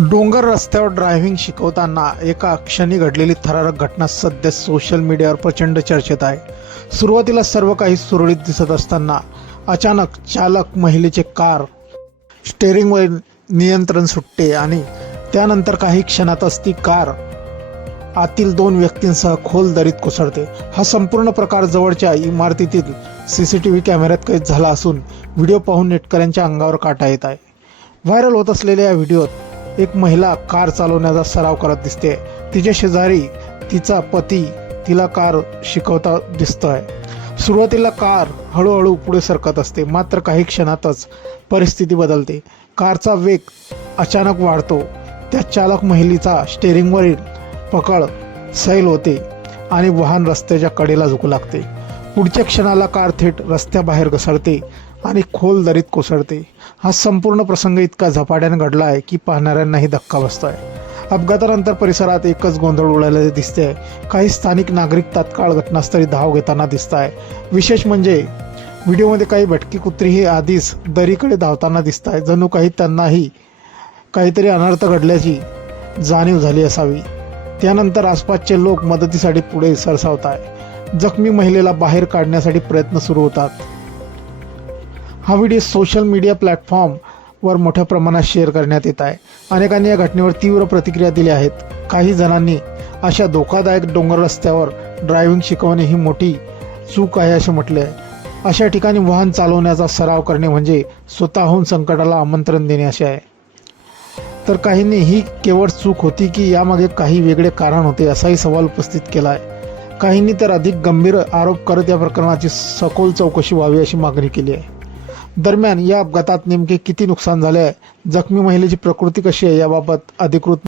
डोंगर रस्त्यावर ड्रायव्हिंग शिकवताना एका क्षणी घडलेली थरारक घटना सध्या सोशल मीडियावर प्रचंड चर्चेत आहे. सुरुवातीला सर्व काही सुरळीत दिसत असताना अचानक चालक महिलेचे कार स्टेअरिंगवर नियंत्रण सुटते आणि त्यानंतर काही क्षणातच ती कार आतील दोन व्यक्तींसह खोल दरीत कोसळते. हा संपूर्ण प्रकार जवळच्या इमारतीतील सी सी टी व्ही कॅमेऱ्यात कैद झाला असून व्हिडिओ पाहून नेटकऱ्यांच्या अंगावर काटा येत आहे. व्हायरल होत असलेल्या या व्हिडिओत एक महिला कार चालवण्याचा सराव करत दिसते. तिच्या शेजारी तिचा पती तिला कार शिकवता दिसतोय. सुरुवातीला कार हळूहळू पुढे सरकत असते मात्र काही क्षणातच परिस्थिती बदलते. कारचा वेग अचानक वाढतो. त्या चालक महिलेचा स्टेअरिंगवरील पकड सैल होते आणि वाहन रस्त्याच्या कडेला झुकू लागते. पुढच्या क्षणाला कार थेट रस्त्याबाहेर घसरते. आणि खोल दरीत कोसळते. हा संपूर्ण प्रसंग इतका झपाट्याने घडला आहे की पाहणाऱ्यांनाही धक्का बसतोय. अपघातानंतर परिसरात एकच गोंधळ उडायला दिसते काही स्थानिक नागरिक तात्काळ घटनास्थळी धाव घेताना दिसत आहे विशेष म्हणजे व्हिडिओमध्ये काही भटकी कुत्रीही आधीच दरीकडे धावताना दिसत आहे जणू काही त्यांनाही काहीतरी अनर्थ घडल्याची जाणीव झाली असावी. त्यानंतर आसपासचे लोक मदतीसाठी पुढे सरसावत आहे जखमी महिलेला बाहेर काढण्यासाठी प्रयत्न सुरू होतात. हा व्हिडिओ सोशल मीडिया प्लॅटफॉर्मवर मोठ्या प्रमाणात शेअर करण्यात येत आहे. अनेकांनी या घटनेवर तीव्र प्रतिक्रिया दिल्या आहेत. काही जणांनी अशा धोकादायक डोंगर रस्त्यावर ड्रायव्हिंग शिकवणे ही मोठी चूक आहे असे म्हटले आहे. अशा ठिकाणी वाहन चालवण्याचा सराव करणे म्हणजे स्वतःहून संकटाला आमंत्रण देणे असे आहे. तर काहींनी ही केवळ चूक होती की यामागे काही वेगळे कारण होते असाही सवाल उपस्थित केला आहे. काहींनी तर अधिक गंभीर आरोप करत या प्रकरणाची सखोल चौकशी व्हावी अशी मागणी केली आहे. दरम्यान या अपघातात नेमके किती नुकसान झाले आहे जखमी महिलेची प्रकृती कशी आहे याबाबत अधिकृत